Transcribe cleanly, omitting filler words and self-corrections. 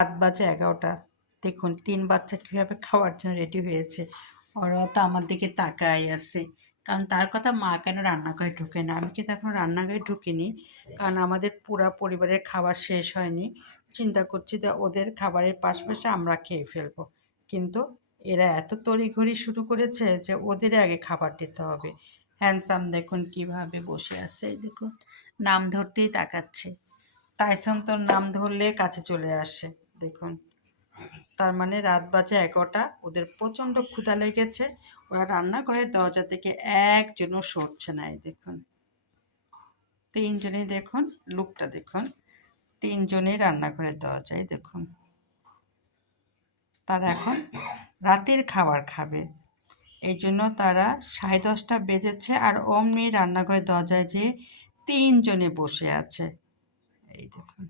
রাত বাজে 11টা। দেখুন 3 বাচ্চা কীভাবে খাওয়ার জন্য রেডি হয়েছে। ওরা তো আমার দিকে তাকায় আছে, কারণ তার কথা মা কেন রান্নাঘরে ঢুকে না। আমি কিন্তু এখনও রান্নাঘরে ঢুকিনি, কারণ আমাদের পুরা পরিবারের খাবার শেষ হয়নি। চিন্তা করছি যে ওদের খাবারের পাশাপাশি আমরা খেয়ে ফেলবো, কিন্তু এরা এত তড়িঘড়ি শুরু করেছে যে ওদের আগে খাবার দিতে হবে। হ্যান্ডসাম দেখুন কিভাবে বসে আছে, এই দেখুন নাম ধরতেই তাকাচ্ছে। টাইসন তোর নাম ধরলে কাছে চলে আসে। দেখুন, তার মানে রাত বাজে 11টা, ওদের প্রচণ্ড ক্ষুধা লেগেছে। ওরা রান্নাঘরের দরজা থেকে একজনও সরছে না। এই দেখুন, তিনজনেই দেখুন, লুকটা দেখুন, তিনজনেই রান্নাঘরের দরজায় দেখুন। তারা এখন রাতের খাবার খাবে, এই জন্য তারা 10:30 বেজেছে আর অমনি রান্নাঘরের দরজায় যেয়ে তিনজনে বসে আছে। এই দেখুন।